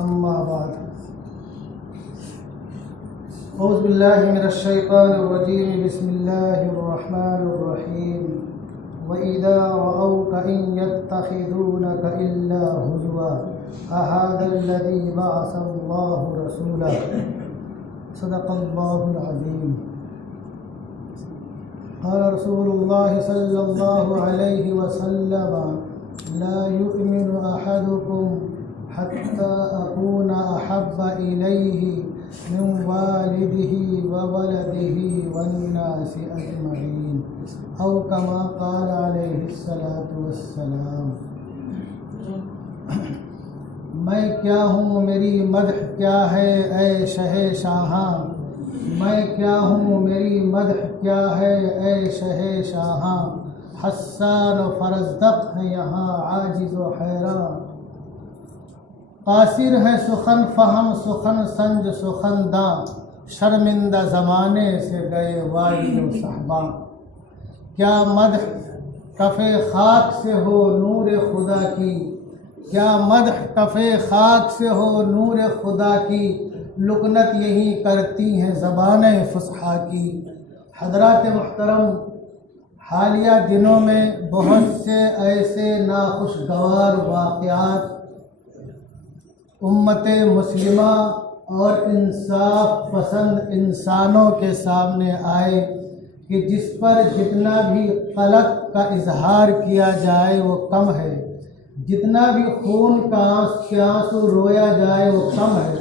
أما بعد أعوذ بالله من الشيطان الرجيم بسم الله الرحمن الرحيم وإذا رأوك إن يتخذونك إلا هزوا أهذا الذي بعث الله رسولا صدق الله العظيم قال رسول الله صلى الله عليه وسلم لا يؤمن أحدكم حتى أكون أحب إليه من والده وولده والناس أجمعين أو كما قال عليه الصلاة والسلام۔ میں کیا ہوں میری مدح کیا ہے اے شہ شاہاں، میں کیا ہوں میری مدح کیا ہے اے شہ شاہاں، حسان و فرزدق ہے یہاں عاجز و حیران، قاصر ہے سخن فہم سخن سنج سخن داں، شرمندہ زمانے سے گئے والی و صحباں۔ کیا مدح کف خاک سے ہو نور خدا کی، کیا مدح کف خاک سے ہو نور خدا کی، لکنت یہی کرتی ہیں زبان فصحا کی۔ حضرات محترم، حالیہ دنوں میں بہت سے ایسے ناخوشگوار واقعات امت مسلمہ اور انصاف پسند انسانوں کے سامنے آئے کہ جس پر جتنا بھی قلق کا اظہار کیا جائے وہ کم ہے، جتنا بھی خون کا آنسو رویا جائے وہ کم ہے۔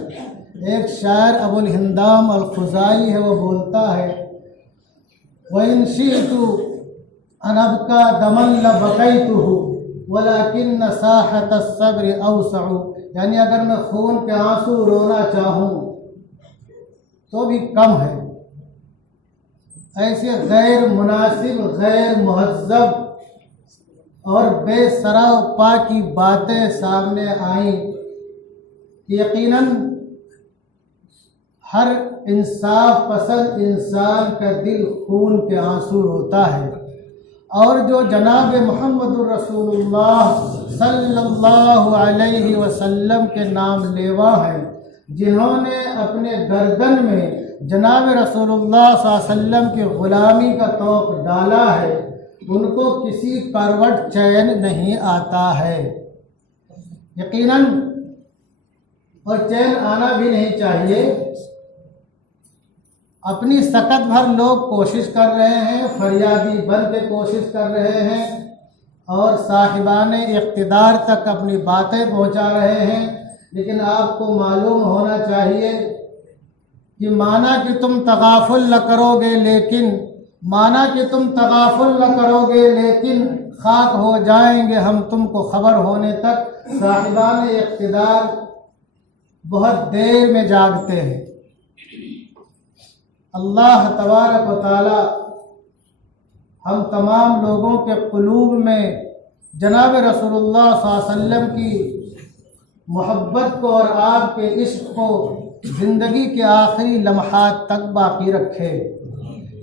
ایک شاعر ابو الہندام الخزائی ہے، وہ بولتا ہے وَإِنْ شِئْتُ أَنْ أَبْكَى دَمًا لَبَكَيْتُهُ وَلَكِنَّ سَاحَةَ الصَّبْرِ أَوْسَعُ، یعنی اگر میں خون کے آنسو رونا چاہوں تو بھی کم ہے۔ ایسے غیر مناسب، غیر مہذب اور بے سرا و پا کی باتیں سامنے آئیں، یقیناً ہر انصاف پسند انسان کا دل خون کے آنسو روتا ہے، اور جو جناب محمد الرسول اللہ صلی اللہ علیہ وسلم کے نام لیوا ہیں، جنہوں نے اپنے گردن میں جناب رسول اللہ صلی اللہ علیہ وسلم کی غلامی کا طوق ڈالا ہے، ان کو کسی کروٹ چین نہیں آتا ہے، یقیناً، اور چین آنا بھی نہیں چاہیے۔ اپنی سکت بھر لوگ کوشش کر رہے ہیں، فریادی بن کے کوشش کر رہے ہیں، اور صاحبان اقتدار تک اپنی باتیں پہنچا رہے ہیں، لیکن آپ کو معلوم ہونا چاہیے کہ مانا کہ تم تغافل نہ کرو گے لیکن خاک ہو جائیں گے ہم تم کو خبر ہونے تک۔ صاحبان اقتدار بہت دیر میں جاگتے ہیں۔ اللہ تبارک و تعالی ہم تمام لوگوں کے قلوب میں جناب رسول اللہ صلی اللہ علیہ وسلم کی محبت کو اور آپ کے عشق کو زندگی کے آخری لمحات تک باقی رکھے،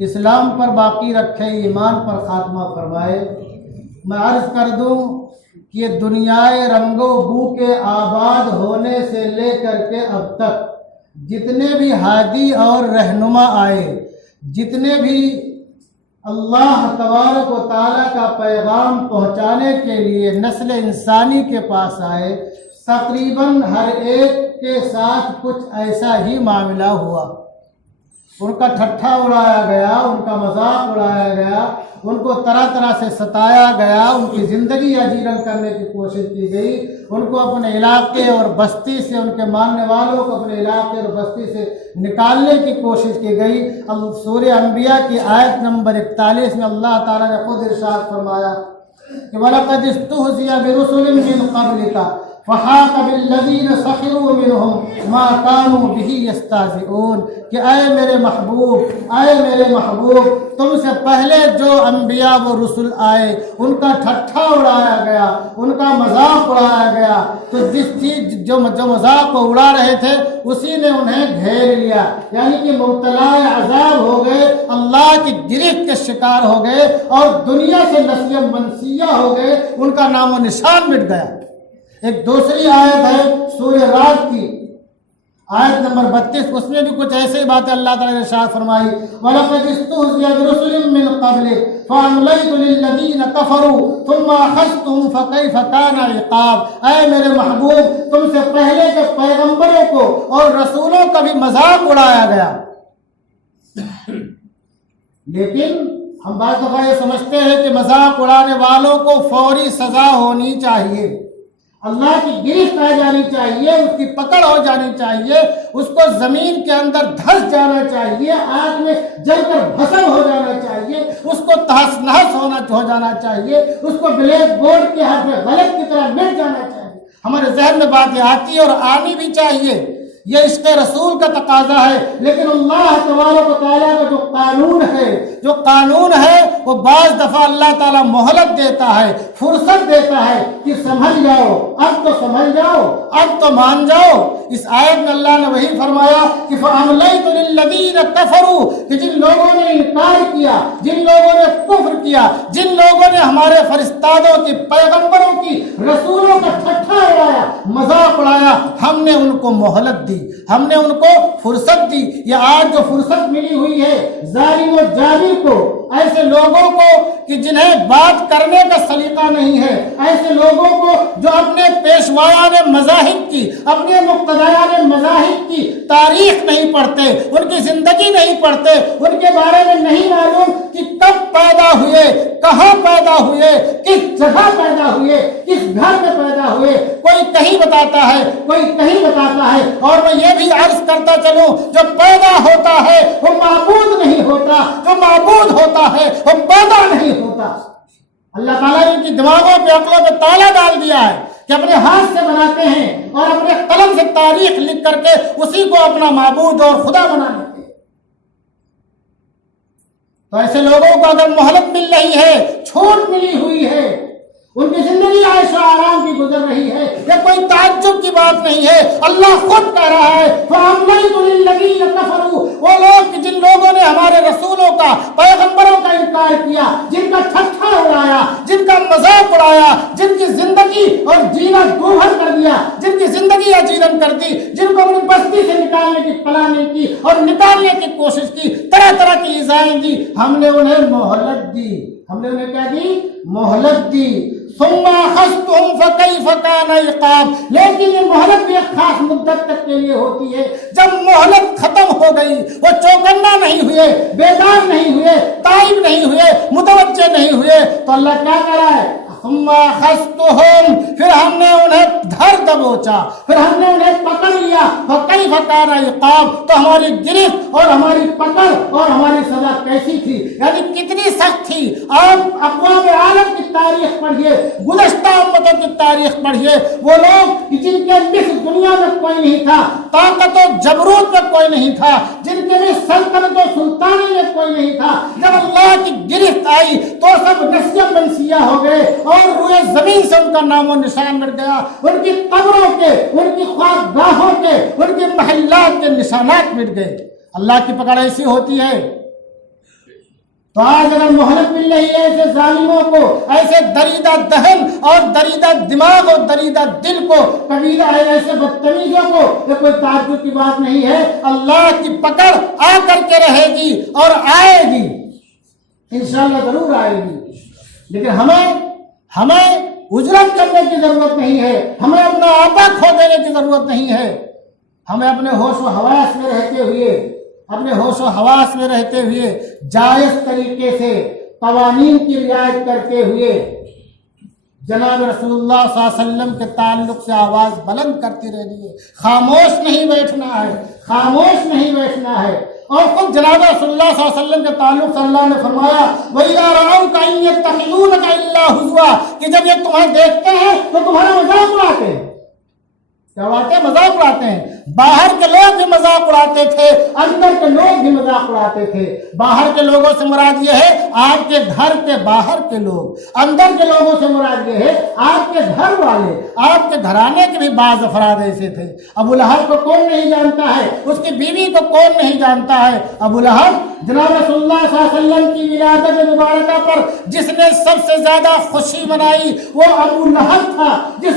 اسلام پر باقی رکھے، ایمان پر خاتمہ فرمائے۔ میں عرض کر دوں کہ یہ دنیائے رنگ و بو کے آباد ہونے سے لے کر کے اب تک جتنے بھی ہادی اور رہنما آئے، جتنے بھی اللہ تبارک و تعالیٰ کا پیغام پہنچانے کے لیے نسل انسانی کے پاس آئے، تقریباً ہر ایک کے ساتھ کچھ ایسا ہی معاملہ ہوا۔ ان کا ٹھٹھا اڑایا گیا، ان کا مذاق اڑایا گیا، ان کو طرح طرح سے ستایا گیا، ان کی زندگی اجیرن کرنے کی کوشش کی گئی، ان کو اپنے علاقے اور بستی سے، ان کے ماننے والوں کو اپنے علاقے اور بستی سے نکالنے کی کوشش کی گئی۔ سورہ انبیاء کی آیت نمبر 41 میں اللہ تعالیٰ نے خود ارشاد فرمایا کہ وَلَقَدِ اسْتُهْزِئَ بِرُسُلٍ مِّن قَبْلِكَ فَحَاقَ بِالَّذِينَ سَخِرُوا مِنْهُمْ مَا كَانُوا بِهِ يَسْتَهْزِئُونَ، کہ اے میرے محبوب، تم سے پہلے جو انبیاء و رسل آئے ان کا ٹھٹھا اڑایا گیا، ان کا مذاق اڑایا گیا، تو جس چیز جو مذاق کو اڑا رہے تھے اسی نے انہیں گھیر لیا، یعنی کہ مبتلا عذاب ہو گئے، اللہ کی گرفت کے شکار ہو گئے، اور دنیا سے نسیہ منسیہ ہو گئے، ان کا نام و نشان مٹ گیا۔ ایک دوسری آیت ہے سورہ رعد کی آیت نمبر 32، اس میں بھی کچھ ایسے ہی باتیں اللہ تعالیٰ نے ارشاد فرمائی، وَلَقَدِ اسْتُهْزِئَ بِرُسُلٍ مِّن قَبْلِكَ فَأَمْلَيْتُ لِلَّذِينَ كَفَرُوا ثُمَّ أَخَذْتُهُمْ فَكَيْفَ كَانَ عِقَابِ۔ اے میرے محبوب، تم سے پہلے کے پیغمبروں کو اور رسولوں کا بھی مذاق اڑایا گیا، لیکن ہم بعض دفعہ یہ سمجھتے ہیں کہ مذاق اڑانے والوں کو فوری سزا ہونی چاہیے، اللہ کی گرفت آ جانی چاہیے، اس کی پکڑ ہو جانی چاہیے، اس کو زمین کے اندر دھس جانا چاہیے، آگ میں جل کر بھسم ہو جانا چاہیے، اس کو تہس نہس ہو جانا چاہیے، اس کو بلیک بورڈ کے ہاتھ میں غلط کی طرح مٹ جانا چاہیے۔ ہمارے ذہن میں باتیں آتی اور آنی بھی چاہیے، یہ عشق رسول کا تقاضا ہے، لیکن اللہ تبارک و تعالیٰ کا جو قانون ہے وہ بعض دفعہ اللہ تعالیٰ مہلت دیتا ہے، فرصت دیتا ہے کہ سمجھ جاؤ، اب تو سمجھ جاؤ، اب تو مان جاؤ۔ اس آیت میں اللہ نے وہی فرمایا کہ فَأَمْلَيْتُ لِلَّذِينَ كَفَرُوا، کہ جن لوگوں نے انکار کیا، جن لوگوں نے کفر کیا، جن لوگوں نے ہمارے فرستادوں کی، پیغمبروں کی، رسولوں کا ٹھٹھا اڑایا، مذاق اڑایا، ہم نے ان کو مہلت دی، ہم نے ان کو فرصت دی۔ یہ آج جو فرصت ملی ہوئی ہے ظالم و جابر کو، ایسے لوگوں کو کہ جنہیں بات کرنے کا سلیقہ نہیں ہے، ایسے لوگوں کو جو اپنے پیشوایان مذاہب کی، اپنے مقتدیان مذاہب کی تاریخ نہیں پڑھتے، ان کی زندگی نہیں پڑھتے، ان کے بارے میں نہیں معلوم کہ کب پیدا ہوئے، کہاں پیدا ہوئے، کس جگہ پیدا ہوئے، کس گھر میں پیدا ہوئے، کوئی کہیں بتاتا ہے، کوئی کہیں بتاتا ہے۔ اور میں یہ بھی عرض کرتا چلوں، جو پیدا ہوتا ہے وہ معبود نہیں ہوتا، جو معبود ہوتا ہے وہ پیدا نہیں ہوتا۔ اللہ تعالیٰ نے ان کی دماغوں پہ، عقلوں پہ تالا ڈال دیا ہے کہ اپنے ہاتھ سے بناتے ہیں اور اپنے قلم سے تاریخ لکھ کر کے اسی کو اپنا معبود اور خدا بنا لیتے ہیں۔ تو ایسے لوگوں کو اگر مہلت مل رہی ہے، چھوٹ ملی ہوئی ہے، ان کی زندگی عیش و آرام کی گزر رہی ہے، یہ کوئی تعجب کی بات نہیں ہے۔ اللہ خود کہہ رہا ہے فَأَمْلَيْتُ لِلَّذِينَ كَفَرُوا، وہ لوگ جن لوگوں نے ہمارے رسولوں کا، پیغمبروں کا انکار کیا، جن کا ٹھٹھا اڑایا، جن کا مذاق اڑایا، جن کی زندگی اور جینا دوبھر کر دیا، جن کی زندگی اجیرن کر دی، جن کو اپنی بستی سے نکالنے کی پلاننگ کی اور نکالنے کی کوشش کی، طرح طرح کی ایذائیں دی، ہم نے انہیں مہلت دی۔ ہم نے انہیں کیا دی؟ مہلت دی۔ ثم اخذتهم فكيف كان عقاب، لیکن یہ مہلت بھی ایک خاص مدت تک کے لیے ہوتی ہے۔ جب مہلت ختم ہو گئی، وہ چوکنا نہیں ہوئے، بیدار نہیں ہوئے، تائب نہیں ہوئے، متوجہ نہیں ہوئے، تو اللہ کیا کر رہا ہے؟ ثم اخذتهم، پھر ہم نے انہیں دھر دبوچا، پھر ہم نے انہیں پکڑ لیا۔ فكيف كان عقاب، تو ہماری گرفت اور ہماری پکڑ اور ہماری سزا کیسی تھی، یعنی کتنی سخت تھی۔ آپ اقوام عالم کی تاریخ پڑھیے، گزشتہ امتوں کی تاریخ پڑھیے، وہ لوگ جن کے مثل دنیا میں کوئی نہیں تھا، طاقت و جبروت میں کوئی نہیں تھا، جن کے مثل سلطنت و سلطانی میں کوئی نہیں تھا، جب اللہ کی گرفت آئی تو سب نسیہ منسیہ ہو گئے اور روئے زمین سے ان کا نام و نشان مٹ گیا، ان کی قبروں کے، ان کی خوابگاہوں کے، ان کے محلات کے نشانات مٹ گئے۔ اللہ کی پکڑ ایسی ہوتی ہے۔ تو آج اگر مہلت مل رہی ہے ایسے ظالموں کو، ایسے دریدہ دہن اور دریدہ دماغ اور دریدہ دل کو، قبیلہ ایسے بدتمیزوں کو، یہ کوئی تعجب کی بات نہیں ہے۔ اللہ کی پکڑ آ کر کے رہے گی اور آئے گی، انشاءاللہ ضرور آئے گی، لیکن ہمیں اجرت کرنے کی ضرورت نہیں ہے، ہمیں اپنا آپا کھو دینے کی ضرورت نہیں ہے۔ ہمیں اپنے ہوش و حواس میں رہتے ہوئے جائز طریقے سے قوانین کی رعایت کرتے ہوئے جناب رسول اللہ صلی اللہ علیہ وسلم کے تعلق سے آواز بلند کرتی رہنی ہے، خاموش نہیں بیٹھنا ہے۔ اور خود جناب رسول اللہ صلی اللہ علیہ وسلم کے تعلق سے اللہ نے فرمایا وَإِذَا رَأَوْكَ إِن يَتَّخِذُونَكَ إِلَّا هُزُوًا، کہ جب یہ تمہیں دیکھتے ہیں تو تمہارا مذاق اڑاتے ہیں۔ کیا اڑاتے ہیں؟ مذاق اڑاتے ہیں۔ باہر کے لوگ بھی مذاق اڑاتے تھے، اندر کے لوگ بھی مذاق اڑاتے تھے۔ باہر کے لوگوں سے مراد یہ ہے آپ کے گھر کے باہر کے لوگ، اندر کے لوگوں سے مراد یہ ہے آپ کے گھر والے، آپ کے گھرانے کے بھی بعض افراد ایسے تھے۔ ابو لہب کو کون نہیں جانتا ہے، اس کی بیوی کو کون نہیں جانتا ہے۔ ابو لہب جناب رسول اللہ صلی اللہ علیہ وسلم کی ولادت مبارکہ پر جس نے سب سے زیادہ خوشی منائی وہ ابو لہب تھا۔ جس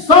100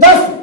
10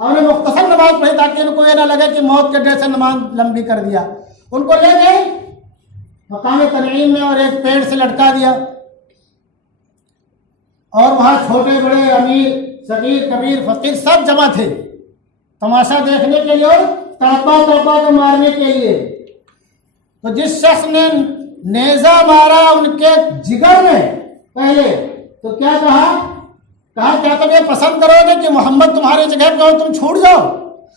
اور مختصر نماز پڑھی تاکہ ان کو یہ نہ لگے کہ موت کے ڈر سے نماز لمبی کر دیا. ان کو لے گئے مقام تنعیم میں اور ایک پیڑ سے لٹکا دیا اور وہاں چھوٹے بڑے امیر صغیر کبیر فقیر سب جمع تھے تماشا دیکھنے کے لیے اور تڑپا کو مارنے کے لیے. تو جس شخص نے نیزہ مارا ان کے جگر میں پہلے تو کیا کہا کیا تم یہ پسند کرو گے کہ محمد تمہاری جگہ پہ ہو تم چھوٹ جاؤ؟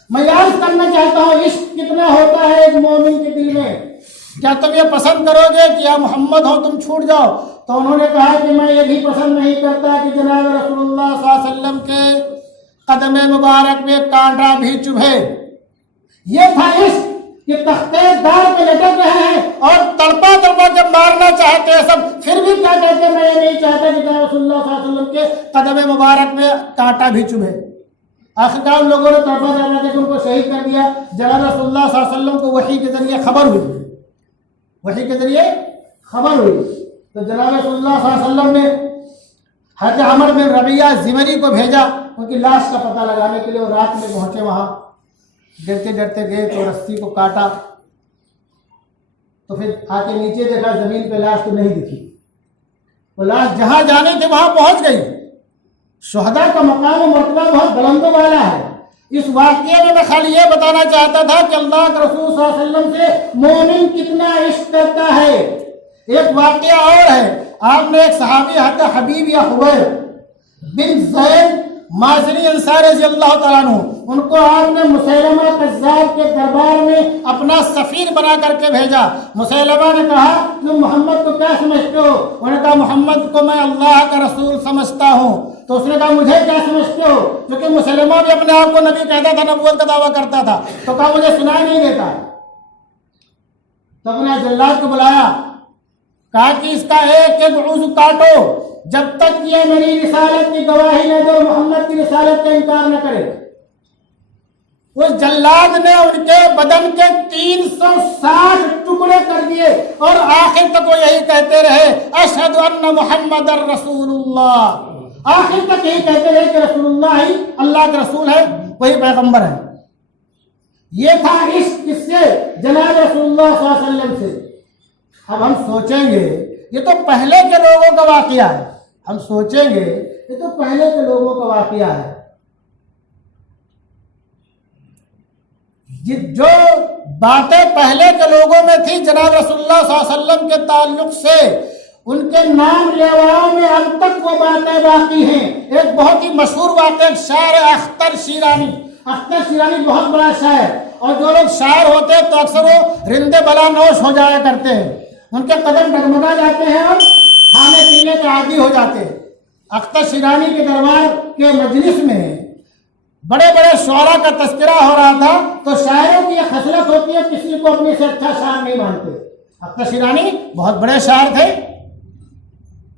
میں یاد کرنا چاہتا ہوں عشق کتنا ہوتا ہے ایک مومن کے دل میں. کیا تم یہ پسند کرو گے کہ یا محمد ہو تم چھوٹ جاؤ؟ تو انہوں نے کہا کہ میں یہ بھی پسند نہیں کرتا کہ جناب رسول اللہ صلی اللہ علیہ وسلم کے قدم مبارک میں کانٹا بھی چبھے. یہ تھا عشق کہ تختے دار پہ لٹک رہے ہیں اور تڑپا کے مارنا چاہتے ہیں سب، پھر بھی کیا کہتے ہیں میں یہ نہیں چاہتا کہ جناب رسول اللہ صلی اللہ علیہ وسلم کے قدم مبارک میں کانٹا بھی چبھے. آخرکار لوگوں نے تڑپا کے ان کو شہید کر دیا. جناب رسول اللہ صلی اللہ علیہ وسلم کو وحی کے ذریعے خبر ہوئی تو جناب رسول اللہ صلی اللہ علیہ وسلم نے حضرت عمر بن ربیعہ زمری کو بھیجا ان کی لاش کا پتہ لگانے کے لیے. اور رات میں پہنچے وہاں، ڈرتے گئے تو رسی کو کاٹا تو پھر آ کے نیچے دیکھا زمین پہ لاش تو نہیں دکھی. وہ لاش جہاں جانے تھے وہاں پہنچ گئی. شہداء کا مقام و مرتبہ بہت بلند والا ہے. اس واقعے میں خالی یہ بتانا چاہتا تھا کہ اللہ کے رسول صلی اللہ علیہ وسلم سے مومن کتنا عشق کرتا ہے. ایک واقعہ اور ہے، آپ نے ایک صحابی حضرت حبیب یا حبیر بن زید مازنی انصاری رضی اللہ تعالیٰ عنہ، ان کو آپ نے مسیلمہ کذاب کے دربار میں اپنا سفیر بنا کر کے بھیجا. مسیلمہ نے کہا تم محمد کو کیا سمجھتے ہو؟ انہوں نے کہا محمد کو میں اللہ کا رسول سمجھتا ہوں. تو اس نے کہا مجھے کیا سمجھتے ہو؟ کیونکہ مسلمہ بھی اپنے آپ کو نبی کہتا تھا، نبوت کا دعویٰ کرتا تھا. تو کہا مجھے سنائی نہیں دیتا. تو اپنے جلاد کو بلایا، کہا کہ اس کا ایک عضو کاٹو جب تک یہ میری رسالت کی گواہی نہ دے اور محمد کی رسالت کا انکار نہ کرے. اس جلاد نے ان کے بدن کے 360 ٹکڑے کر دیے اور آخر تک وہ یہی کہتے رہے اشہد ان محمد رسول اللہ. آخر تک یہی کہتے رہے کہ رسول اللہ ہی اللہ کا رسول ہے، وہی پیغمبر ہے. یہ تھا عشق کس سے؟ جناب رسول اللہ صلی اللہ علیہ وسلم سے. اب ہم سوچیں گے یہ تو پہلے کے لوگوں کا واقعہ ہے. ہم سوچیں گے یہ تو پہلے کے لوگوں کا واقعہ ہے. جو باتیں پہلے کے لوگوں میں تھی جناب رسول اللہ صلی اللہ علیہ وسلم کے تعلق سے، ان کے نام لیواؤں میں اب تک وہ باتیں باقی ہیں. ایک بہت ہی مشہور واقعہ شاعر اختر شیرانی بہت بڑا شاعر، اور جو لوگ شاعر ہوتے ہیں تو اکثر وہ رندے بلا نوش ہو جایا کرتے ہیں، ان کے قدم ڈگمگا جاتے ہیں اور کھانے پینے کے عادی ہو جاتے ہیں. اختر شیرانی کے دربار کے مجلس میں بڑے بڑے شعراء کا تذکرہ ہو رہا تھا تو شاعروں کی یہ خصلت ہوتی ہے کسی کو اپنے سے اچھا شاعر نہیں مانتے. اختر شیرانی بہت بڑے شاعر تھے،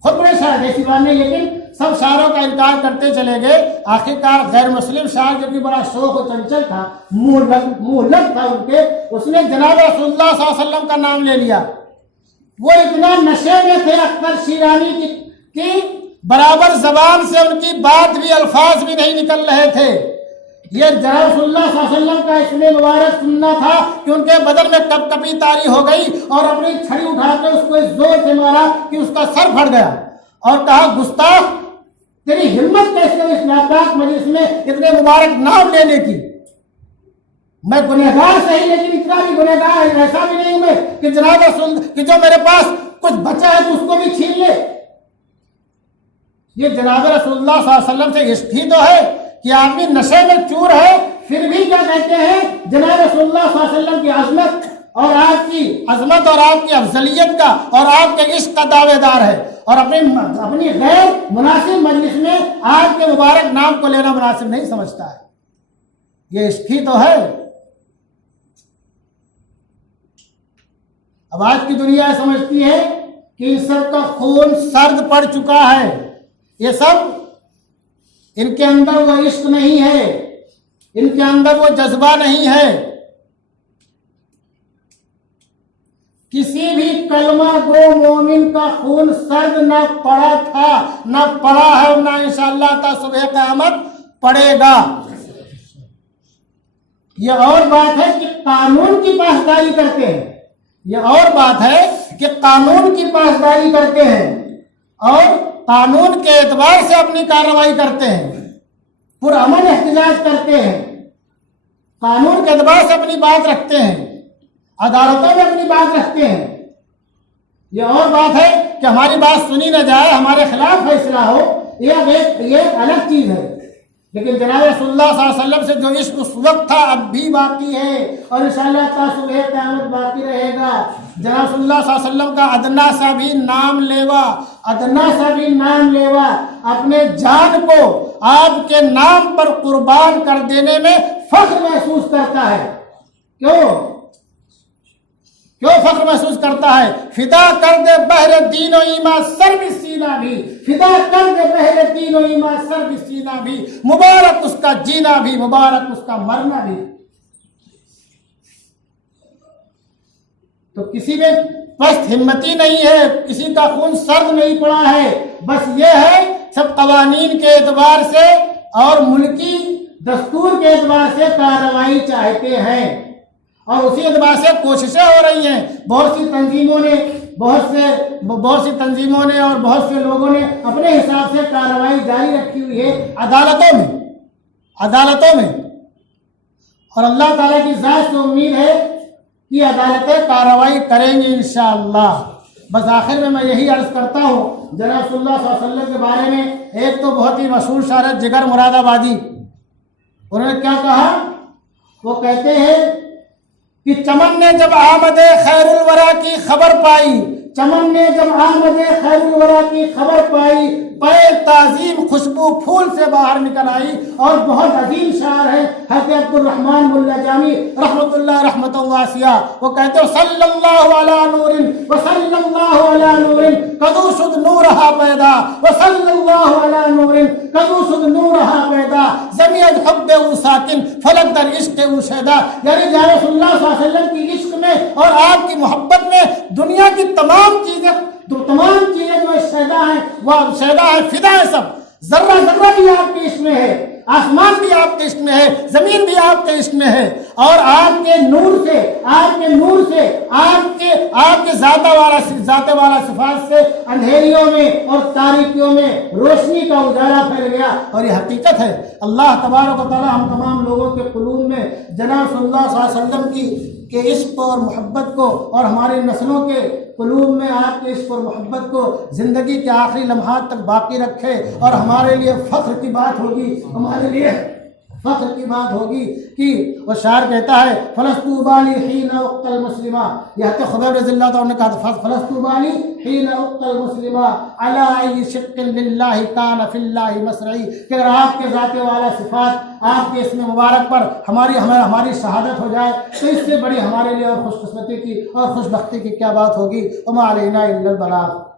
خود بڑے شاعر تھے اسی بات نہیں، لیکن سب شاعروں کا انکار کرتے چلے گئے. آخرکار غیر مسلم شاعر جو کہ بڑا شوق و چنچل تھا، مہلک تھا ان کے، اس نے جناب رسول اللہ صلی اللہ علیہ وسلم کا نام لے لیا. وہ اتنا نشے میں تھے اختر شیرانی کی برابر زبان سے ان کی بات بھی الفاظ بھی نہیں نکل رہے تھے. یہ جناب رسول اللہ صلی اللہ علیہ وسلم کا اسم مبارک سننا تھا کہ ان کے بدن میں کپ کپی طاری ہو گئی اور اپنی چھڑی اٹھا کے اس کو اس زور سے مارا کہ اس کا سر پھٹ گیا اور کہا گستاخ تیری ہمت کیسے اس ناپاک مجلس میں اتنے مبارک نام لینے کی؟ میں گنہگار صحیح لیکن اتنا بھی گنہگار ایسا بھی نہیں ہوں میں کہ جناب رسول کہ جو میرے پاس کچھ بچا ہے تو اس کو بھی چھین لے. یہ جناب رسول اللہ صلی اللہ علیہ وسلم سے عشق ہی تو ہے کہ آدمی نشے میں چور ہے پھر بھی کیا کہتے ہیں جناب رسول اللہ صلی اللہ علیہ وسلم کی عظمت اور آپ کی افضلیت کا اور آپ کے عشق کا دعوے دار ہے، اور اپنی غیر مناسب مجلس میں آپ کے مبارک نام کو لینا مناسب نہیں سمجھتا ہے. یہ عشق ہی تو ہے. اب آج کی دنیا سمجھتی ہے کہ ان سب کا خون سرد پڑ چکا ہے، یہ سب ان کے اندر وہ عشق نہیں ہے، ان کے اندر وہ جذبہ نہیں ہے. کسی بھی کلمہ گو مومن کا خون سرد نہ پڑا تھا، نہ پڑا ہے، اور نہ انشاءاللہ تا صبح قیامت پڑے گا. یہ اور بات ہے کہ قانون کی پاسداری کرتے ہیں، یہ اور بات ہے کہ قانون کی پاسداری کرتے ہیں اور قانون کے اعتبار سے اپنی کارروائی کرتے ہیں، پرامن احتجاج کرتے ہیں، قانون کے اعتبار سے اپنی بات رکھتے ہیں، عدالتوں میں اپنی بات رکھتے ہیں۔ یہ اور بات ہے کہ ہماری بات سنی نہ جائے، ہمارے خلاف فیصلہ ہو، یہ ایک الگ چیز ہے۔ لیکن جناب رسول اللہ صلی اللہ علیہ وسلم سے جو عشق اس وقت تھا اب بھی باقی ہے اور انشاءاللہ تا صبح قیامت باقی رہے گا۔ جناب رسول اللہ صلی اللہ علیہ وسلم کا ادنا سا بھی نام لیوا، ادنا سا بھی نام لیوا اپنے جان کو آپ کے نام پر قربان کر دینے میں فخر محسوس کرتا ہے۔ کیوں فخر محسوس کرتا ہے؟ فدا کر دے بحر دین و ایمان سر بھی سینہ بھی، فدا کر دے بحر دین و ایمان سر بھی سینہ بھی، مبارک اس کا جینا بھی، مبارک اس کا مرنا بھی۔ تو کسی میں پست ہمتی نہیں ہے، کسی کا خون سرد نہیں پڑا ہے، بس یہ ہے سب قوانین کے اعتبار سے اور ملکی دستور کے اعتبار سے کارروائی چاہتے ہیں اور اسی اعتبار سے کوششیں ہو رہی ہیں۔ بہت سی تنظیموں نے اور بہت سے لوگوں نے اپنے حساب سے کارروائی جاری رکھی ہوئی ہے عدالتوں میں اور اللہ تعالیٰ کی ذات سے امید ہے کہ عدالتیں کارروائی کریں گی انشاءاللہ۔ بس آخر میں یہی عرض کرتا ہوں جناب صلی اللہ علیہ وسلم کے بارے میں ایک تو بہت ہی مشہور شاعر جگر مراد آبادی، انہوں نے کیا کہا؟ وہ کہتے ہیں کہ چمن نے جب آمد خیر الورا کی خبر پائی، چمن نے جب آمد خیر الورا کی خبر پائی، پے تعظیم خوشبو پھول سے باہر نکل آئی۔ اور بہت عظیم شاعر ہے حضرت عبد الرحمن ملا جامی رحمۃ اللہ رحمۃ واسعہ، وہ کہتے ہیں صلی اللہ علی نور وصلی اللہ علی نور کدو شد نورہا پیدا، وصلی اللہ علی نور کدو شد نورہا پیدا، زمین حب او ساکن فلک در عشق او شیدا۔ یعنی جناب رسول اللہ صلی اللہ علیہ وسلم کی عشق میں اور آپ کی محبت میں دنیا کی تمام چیزیں جو شیدا ہیں وہ شیدا ہے، فدا ہے، سب ذرہ ذرہ بھی آپ کے عشق میں ہے، آسمان بھی آپ کے عشق میں ہے، زمین بھی آپ کے عشق میں ہے، اور آپ کے نور سے آپ کے ذات والا صفات سے اندھیریوں میں اور تاریکیوں میں روشنی کا اجالا پھیل گیا۔ اور یہ حقیقت ہے۔ اللہ تبارک و تعالی ہم تمام لوگوں کے قلوب میں جناب صلی اللہ علیہ وسلم کے عشق اور محبت کو اور ہماری نسلوں کے قلوب میں آپ کے عشق اور محبت کو زندگی کے آخری لمحات تک باقی رکھے، اور ہمارے لیے فخر کی بات ہوگی، ہمارے لیے فخر کی بات ہوگی کہ وہ شاعر کہتا ہے فلست بالی حین اقتل مسلمہ، یہ حضرت خبیب رضی اللہ تعالیٰ نے کہا فلست بالی حین اقتل مسلمہ علی ای شق للہ کان فی اللہ مسرعی، کہ اگر آپ کے ذات والا صفات آپ کے اسم مبارک پر ہماری شہادت ہو جائے تو اس سے بڑی ہمارے لیے اور خوش قسمتی کی اور خوش بختی کی کیا بات ہوگی۔ وما علینا الا البلاغ۔